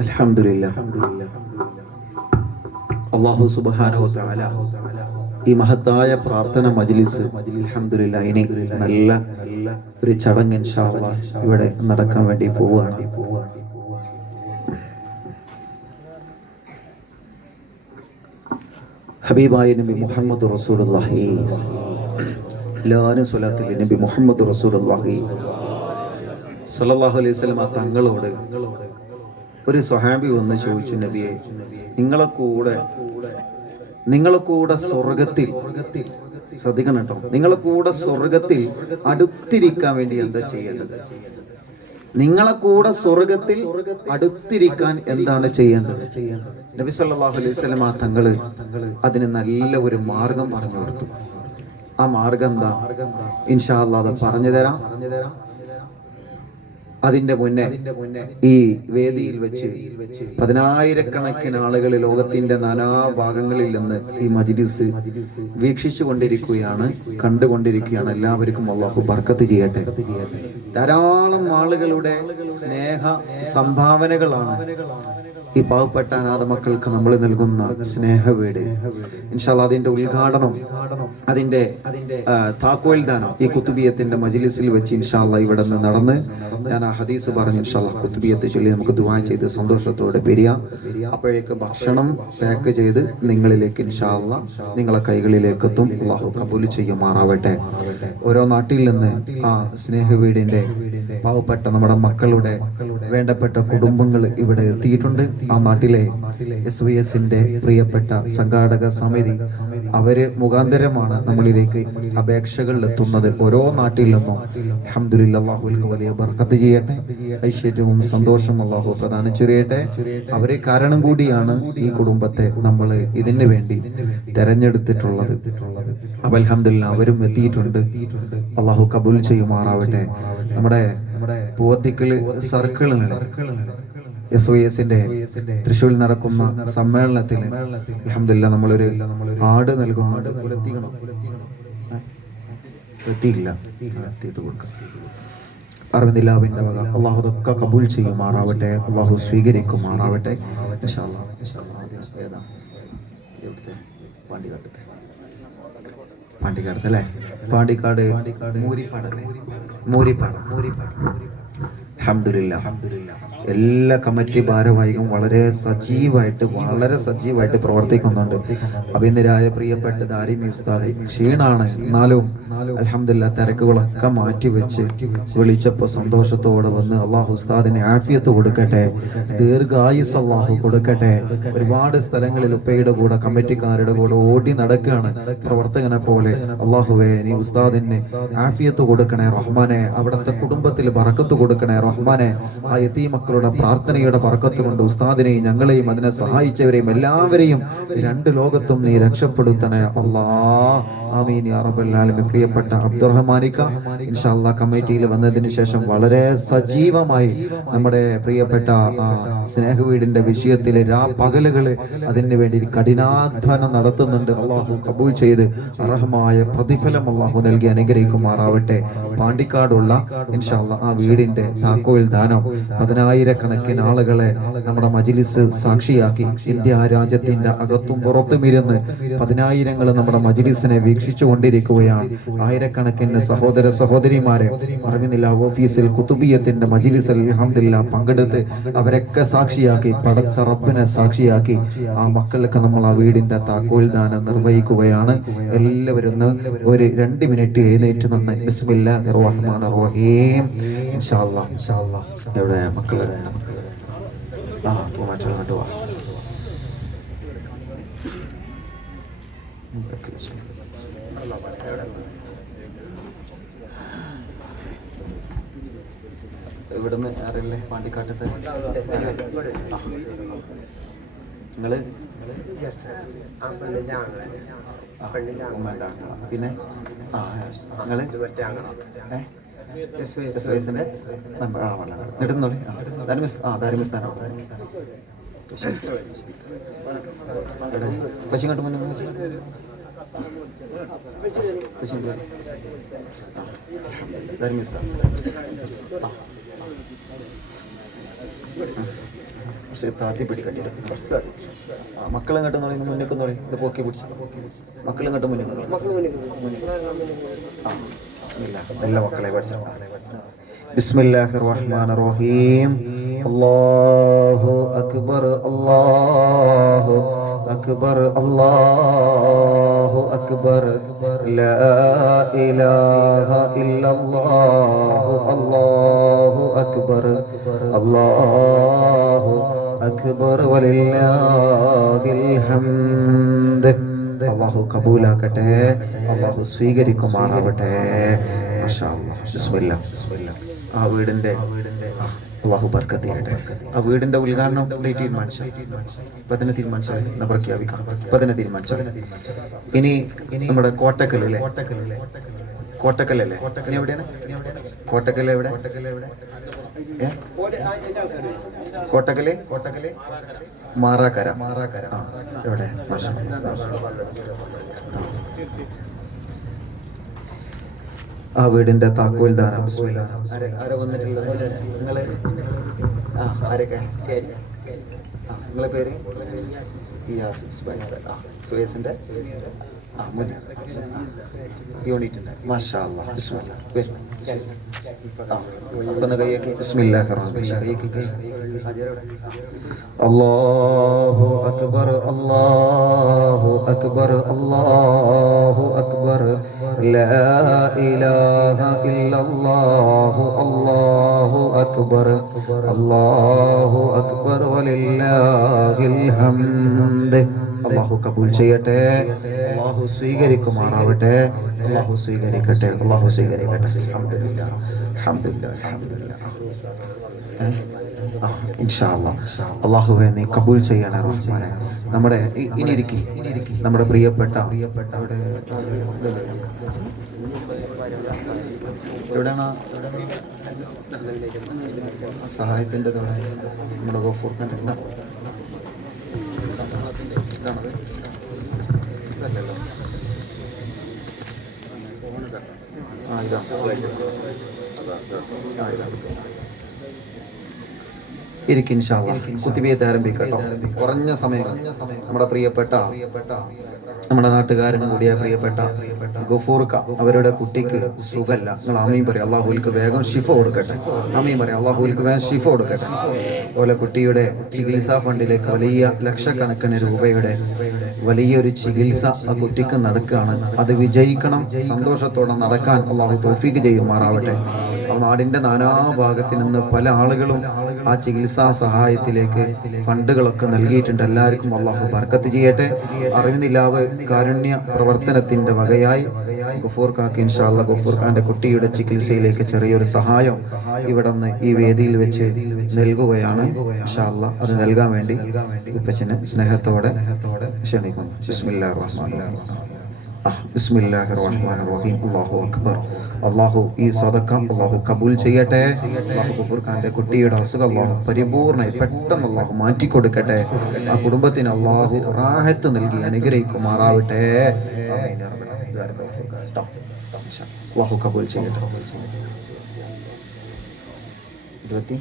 അൽഹംദുലില്ലാ. അള്ളാഹു സുബ്ഹാനഹു തആല ഈ മഹത്തായ പ്രാർത്ഥന മജ്ലിസ് അലഹമില്ല ഇനി നല്ല ഒരു ചടങ്ങ് ഇവിടെ നടക്കാൻ വേണ്ടി പോവുകയാണ്. ഹബീബായ നബി മുഹമ്മദ് റസൂലുള്ളാഹി ലാന സ്വലാത്തിൽ നബി മുഹമ്മദ് റസൂലുള്ളാഹി സല്ലല്ലാഹു അലൈഹി വസല്ലം തങ്ങളോട് ഒരു സ്വഹാബി വന്ന് ചോദിച്ചു നബിയെ നിങ്ങളെ കൂടെ നിങ്ങളെ കൂടെ സ്വർഗത്തിൽ ശ്രദ്ധിക്കണം കേട്ടോ. നിങ്ങളെ കൂടെ സ്വർഗത്തിൽ അടുത്തിരിക്കാൻ വേണ്ടി എന്താ ചെയ്യേണ്ടത്? നിങ്ങളെ കൂടെ സ്വർഗത്തിൽ അടുത്തിരിക്കാൻ എന്താണ് ചെയ്യേണ്ടത്? നബി സല്ലല്ലാഹു അലൈഹി വസല്ലമ ആ തങ്ങൾ അതിന് നല്ല ഒരു മാർഗം പറഞ്ഞു കൊടുത്തു. ആ മാർഗം എന്താ? ഇൻഷാ അല്ലാഹ് അത് പറഞ്ഞു തരാം. അതിന്റെ മുന്നേ ഈ വേദിയിൽ വെച്ച് പതിനായിരക്കണക്കിന് ആളുകൾ ലോകത്തിന്റെ നാനാഭാഗങ്ങളിൽ നിന്ന് ഈ മജിലിസ് വീക്ഷിച്ചു കൊണ്ടിരിക്കുകയാണ് കണ്ടുകൊണ്ടിരിക്കുകയാണ്. എല്ലാവർക്കും അള്ളാഹു ബർക്കത്ത് ചെയ്യട്ടെ. ധാരാളം ആളുകളുടെ സ്നേഹ സംഭാവനകളാണ് ഈ പാവപ്പെട്ട അനാഥ മക്കൾക്ക് നമ്മൾ നൽകുന്ന സ്നേഹവീട്. ഇൻഷാല്ല അതിന്റെ ഉദ്ഘാടനം അതിന്റെ താക്കോൽ ദാനം ഈ കുത്തുബിയത്തിന്റെ മജിലിസിൽ വെച്ച് ഇൻഷാല്ല ഇവിടെ നിന്ന് നടന്ന് ഞാൻ ആ ഹദീസ് പറഞ്ഞ് ഇൻഷാല്ല കുത്തുബിയത്ത് ചൊല്ലി നമുക്ക് ദുവാ ചെയ്ത് സന്തോഷത്തോടെ പിരിയാം. അപ്പോഴേക്ക് ഭക്ഷണം പാക്ക് ചെയ്ത് നിങ്ങളിലേക്ക് ഇൻഷാല്ല നിങ്ങളെ കൈകളിലേക്ക് എത്തും അള്ളാഹു കബൂൽ ചെയ്യുമാറാവട്ടെ. ഓരോ നാട്ടിൽ നിന്ന് ആ സ്നേഹവീടിന്റെ പാവപ്പെട്ട നമ്മുടെ മക്കളുടെ വേണ്ടപ്പെട്ട കുടുംബങ്ങൾ ഇവിടെ എത്തിയിട്ടുണ്ട്. ആ നാട്ടിലെ എസ് വി എസിന്റെ പ്രിയപ്പെട്ട സംഘാടക സമിതി അവർ മുഖാന്തരമാണ് നമ്മളിലേക്ക് അപേക്ഷകൾ എത്തുന്നത്. ഓരോ നാട്ടിൽ നിന്നും. അള്ളാഹുവിൽക്ക് വലിയ ബർക്കത്ത് ചെയ്യട്ടെ. ഐശ്വര്യവും സന്തോഷവും അള്ളാഹു പ്രധാന ചുരിയട്ടെ അവരെ കാരണം കൂടിയാണ് ഈ കുടുംബത്തെ നമ്മൾ ഇതിനു വേണ്ടി തെരഞ്ഞെടുത്തിട്ടുള്ളത്. അപ്പൊ അലഹമില്ല അവരും എത്തിയിട്ടുണ്ട്. അള്ളാഹു കബൂൽ ചെയ്യുമാറാവട്ടെ. നമ്മുടെ പൂവത്തിക്കൽ സർക്കിളിൽ എസ് ഒ എസിന്റെ തൃശ്ശൂരിൽ നടക്കുന്ന സമ്മേളനത്തിൽ അലഹമില്ല നമ്മളൊരു ആട് നൽകും എത്തിക്കണോ എത്തിയില്ല എത്തിയിട്ട് കൊടുക്കാം. അറവിന്ദില്ലാവിന്റെ വക. അള്ളാഹു ഇതൊക്കെ കബൂൽ ചെയ്യുമാറാവട്ടെ. അള്ളാഹു സ്വീകരിക്കുമാറാവട്ടെ. ഇൻഷാ അല്ലാ. ഇൻഷാ അല്ലാ. പാണ്ടിക്കാട്. മൂരിപ്പാട് മൂരിപ്പാട്. മൂരിപ്പാട്. അൽഹംദുലില്ലാ എല്ലാ കമ്മിറ്റി ഭാരവാഹികളും വളരെ സജീവമായിട്ട് വളരെ സജീവമായിട്ട് പ്രവർത്തിക്കുന്നുണ്ട്. അഭിനരായ പ്രിയപ്പെട്ട ദാരിമി ഉസ്താദ് ക്ഷീണാണ്. എന്നാലും അലഹമില്ല തിരക്കുകളൊക്കെ മാറ്റി വെച്ച് വിളിച്ചപ്പോൾ സന്തോഷത്തോടെ വന്ന് അള്ളാഹു ഉസ്താദിന് ആഫിയത്ത് കൊടുക്കട്ടെ ദീർഘായുസ് അള്ളാഹു കൊടുക്കട്ടെ. ഒരുപാട് സ്ഥലങ്ങളിൽ ഉപ്പയുടെ കൂടെ കമ്മിറ്റിക്കാരുടെ കൂടെ ഓടി നടക്കുകയാണ്. പ്രവർത്തകനെ പോലെ അള്ളാഹുവെ നീ ഉസ്താദിന് ആഫിയത്ത് കൊടുക്കണേ റഹ്മാനെ. അവിടുത്തെ കുടുംബത്തിൽ പറക്കത്ത് കൊടുക്കണേ റഹ്മാനെ. ആ എത്തി മക്കളുടെ പ്രാർത്ഥനയുടെ പറക്കത്ത് കൊണ്ട് ഉസ്താദിനെയും ഞങ്ങളെയും അതിനെ സഹായിച്ചവരെയും എല്ലാവരെയും രണ്ട് ലോകത്തും നീ രക്ഷപ്പെടുത്തണേ. അല്ലാ ആമീൻ ആലമീൻ. പ്രിയപ്പെട്ട അബ്ദുറഹ്മാനിക്ക ഇൻഷാ അല്ലാ കമ്മിറ്റിയിൽ വന്നതിന് ശേഷം വളരെ സജീവമായി നമ്മുടെ പ്രിയപ്പെട്ട സ്നേഹവീടിന്റെ വിഷയത്തിൽ രാ പകലുകൾ അതിന് വേണ്ടി കഠിനാധ്വാനം നടത്തുന്നുണ്ട്. അള്ളാഹു കബൂൽ ചെയ്ത് അർഹമായ പ്രതിഫലം അള്ളാഹു നൽകി അനുഗ്രഹിക്കുമാറാവട്ടെ. പാണ്ടിക്കാടുള്ള ഇൻഷാല്ല ആ വീടിന്റെ താക്കോൽ ദാനം പതിനായിരക്കണക്കിന് ആളുകളെ നമ്മുടെ മജിലിസ് സാക്ഷിയാക്കി ഇന്ത്യ രാജ്യത്തിന്റെ അകത്തും പുറത്തും ഇരുന്ന് പതിനായിരങ്ങൾ നമ്മുടെ മജിലിസിനെ വീക്ഷിച്ചു കൊണ്ടിരിക്കുകയാണ്. ആയിരക്കണക്കിന് സഹോദര സഹോദരിമാരെ അറിഞ്ഞില്ല ഓഫീസിൽ കുത്തുബിയത്തിന്റെ മജിലിസിൽ അൽഹംദുലില്ലാ പങ്കെടുത്ത് അവരൊക്കെ സാക്ഷിയാക്കി പടച്ച റബ്ബിനെ സാക്ഷിയാക്കി ആ മക്കൾക്ക് നമ്മൾ ആ വീടിന്റെ താക്കോൽ ദാനം നിർവഹിക്കുകയാണ്. എല്ലാവരും ഒരു രണ്ട് മിനിറ്റ് എഴുന്നേറ്റ് നിന്ന് ബിസ്മില്ലാഹിർ റഹ്മാനിർ റഹീം. എവിടെ മക്കളെ? ആ പോ മറ്റുള്ള കണ്ടു വാ. ഇവിടുന്ന് അറിയില്ലേ? പാണ്ടിക്കാട്ടത്തെ. നിങ്ങൾ. പിന്നെ? ആ നിങ്ങൾ? എസ് നല്ല. എന്നിട്ട് നിന്നോളി. ആ, ധാരിമിസ് ആ ധാരിമിസ്ഥാനോ ധാരിമിസ്ഥാനോ പശു ഇങ്ങോട്ട് മുന്നേ പശു ആ പക്ഷേ താത്തി പിടിക്കേണ്ടി വരും കുറച്ച് താത്തി ആ മക്കൾ ഇങ്ങോട്ട് നോളി മുന്നേക്ക് നോളി ഇത് പൊക്കി പിടിച്ചു മക്കൾ കേട്ട് മുന്നേക്കെന്ന് പറയും ആ ബിസ്മില്ലാ നല്ല മക്കളെ പഠിച്ച ബിസ്മില്ലാഹിർ റഹ്മാനിർ റഹീം അല്ലാഹു അക്ബർ അല്ലാഹു അക്ബർ അല്ലാഹു അക്ബർ ലാ ഇലാഹ ഇല്ലല്ലാഹു അല്ലാഹു അക്ബർ അല്ലാഹു അക്ബർ വലില്ലാഹിൽ ഹംദ് അള്ളാഹു കബൂലാക്കട്ടെ. അള്ളാഹു സ്വീകരിക്കുമാറാവട്ടെ. ആ വീടിന്റെ അള്ളാഹു ബർക്കത്ത് ചെയ്യട്ടെ. ആ വീടിന്റെ ഉദ്ഘാടനം ഡേറ്റ് തീരുമാനിച്ചു? എന്നാ പ്രഖ്യാപിക്കാം. ഇപ്പൊ തന്നെ തീരുമാനിച്ചു? ഇനി നമ്മുടെ കോട്ടക്കല്ലേ കോട്ടക്കല്ലേ ഇനി എവിടെയാണ്? കോട്ടക്കൽ എവിടെ? കോട്ടക്കൽ? മാറാക്കര. മാറാക്കര എവിടെ? ആ. വീടിന്റെ താക്കോൽ ദാനം. ആരെ വന്നിട്ടുള്ളത് നിങ്ങളെ ആ. ആരൊക്കെ? നിങ്ങളെ പേര്? സുബൈസ്. ആ, മുന്നേ. യൂണിറ്റ് മാഷാ ബിസ്മില്ലാ. അല്ലാഹു അക്ബർ അല്ലാഹു അക്ബർ അല്ലാഹു അക്ബർ. ലാ ഇലാഹ ഇല്ലല്ലാഹു അല്ലാഹു അക്ബർ. അല്ലാഹു അക്ബർ വലില്ലാഹിൽ ഹംദ് അള്ളാഹു കബൂൽ ചെയ്യട്ടെ. അള്ളാഹു സ്വീകരിക്കുമാറാവട്ടെ. അള്ളാഹു സ്വീകരിക്കട്ടെ. അള്ളാഹു സ്വീകരിക്കട്ടെ. അൽഹംദുലില്ലാ. ഇൻഷാ അല്ലാ. അള്ളാഹുവെ നീ കബൂൽ ചെയ്യണേ റഹ്മാനെ. നമ്മുടെ ഇനിയിരിക്കി നമ്മുടെ പ്രിയപ്പെട്ട പ്രിയപ്പെട്ട അവിടെ എവിടെയാണ്? തുണ? നമ്മുടെ ഗഫൂർ ഖാന്റെ എന്താ? ഇതാണത്? ഇതല്ലല്ലോ. ആ ഇതാ ആ ഇരിക്കും കുത്തിബിയത്ത് ആരംഭിക്കട്ടോ കുറഞ്ഞ സമയം നമ്മുടെ പ്രിയപ്പെട്ട നമ്മുടെ നാട്ടുകാരനും കൂടിയ പ്രിയപ്പെട്ട ഗഫൂർക്ക. അവരുടെ കുട്ടിക്ക് സുഖല്ല. നിങ്ങൾ അമ്മയും പറയും. അള്ളാഹുലിക്ക് വേഗം ഷിഫ കൊടുക്കട്ടെ. അമ്മയും പറയും. അള്ളാഹുലിക്ക് വേഗം ഷിഫ കൊടുക്കട്ടെ. അതുപോലെ കുട്ടിയുടെ ചികിത്സാ ഫണ്ടിലേക്ക് വലിയ ലക്ഷക്കണക്കിന് രൂപയുടെ വലിയൊരു ചികിത്സ ആ കുട്ടിക്ക് നടക്കുകയാണ് അത് വിജയിക്കണം. സന്തോഷത്തോടെ നടക്കാൻ അള്ളാഹു തോഫീക്ക് ചെയ്യുമാറാവട്ടെ നാടിന്റെ നാനാഭാഗത്തു നിന്ന് പല ആളുകളും ആ ചികിത്സാ സഹായത്തിലേക്ക് ഫണ്ടുകളൊക്കെ നൽകിയിട്ടുണ്ട്. എല്ലാവർക്കും അള്ളാഹു ബർക്കത്ത് ചെയ്യട്ടെ. അറിവിനില്ലാവ് കാരുണ്യ പ്രവർത്തനത്തിന്റെ വകയായി ഗഫൂർ കാക്ക് ഇൻഷാല്ല ഗഫൂർ ഖാന്റെ കുട്ടിയുടെ ചികിത്സയിലേക്ക് ചെറിയൊരു സഹായം ഇവിടെ നിന്ന് ഈ വേദിയിൽ വെച്ച് നൽകുകയാണ്. ഇൻഷാല്ല അത് നൽകാൻ വേണ്ടി ഉപ്പച്ചനെ സ്നേഹത്തോടെ ക്ഷണിക്കുന്നു. ബിസ്മില്ലാ റഹ്മാൻ ബിസ്മില്ലാഹിർ റഹ്മാനിർ റഹീം അല്ലാഹു അക്ബർ. അള്ളാഹു ഈ അള്ളാഹു കബൂൽ ചെയ്യട്ടെ. അള്ളാഹു ഗഫൂർ ഖാന്റെ കുട്ടിയുടെ അസുഖം അള്ളാഹു പരിപൂർണമായി പെട്ടെന്ന് അള്ളാഹു മാറ്റിക്കൊടുക്കട്ടെ. ആ കുടുംബത്തിന് അള്ളാഹു റാഹത്ത് നൽകി അനുഗ്രഹിക്കുമാറാവട്ടെ. അള്ളാഹു കബൂൽ ചെയ്യട്ടെ. ഇരുപത്തി